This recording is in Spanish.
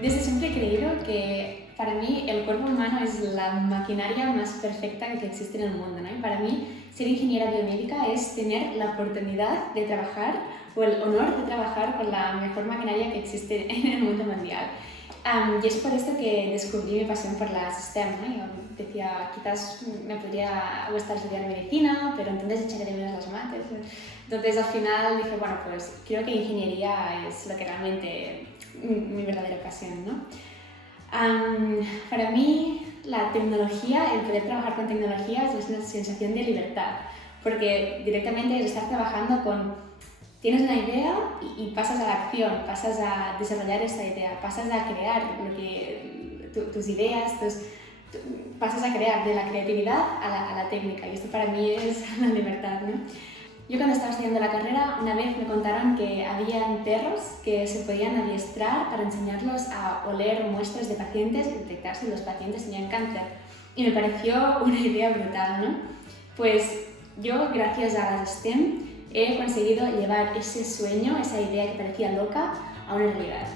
Desde siempre he creído que para mí el cuerpo humano es la maquinaria más perfecta que existe en el mundo, ¿no? Y para mí ser ingeniera biomédica es tener la oportunidad de trabajar o el honor de trabajar con la mejor maquinaria que existe en el mundo mundial. Y es por esto que descubrí mi pasión por las STEM, ¿no? Yo decía, quizás me podría gustar estudiar medicina, pero entonces echaré de menos las mates. Entonces al final dije, bueno, pues creo que ingeniería es lo que realmente mi verdadera pasión, ¿no? Para mí la tecnología, el poder trabajar con tecnología es una sensación de libertad, porque directamente es estar trabajando con... Tienes una idea y pasas a la acción, pasas a desarrollar esa idea, pasas a crear tus ideas, pasas a crear de la creatividad a la técnica, y esto para mí es la libertad, ¿no? Yo cuando estaba estudiando la carrera, una vez me contaron que habían perros que se podían adiestrar para enseñarlos a oler muestras de pacientes y detectar si los pacientes tenían cáncer. Y me pareció una idea brutal, ¿no? Pues yo, gracias a las STEM, he conseguido llevar ese sueño, esa idea que parecía loca, a una realidad.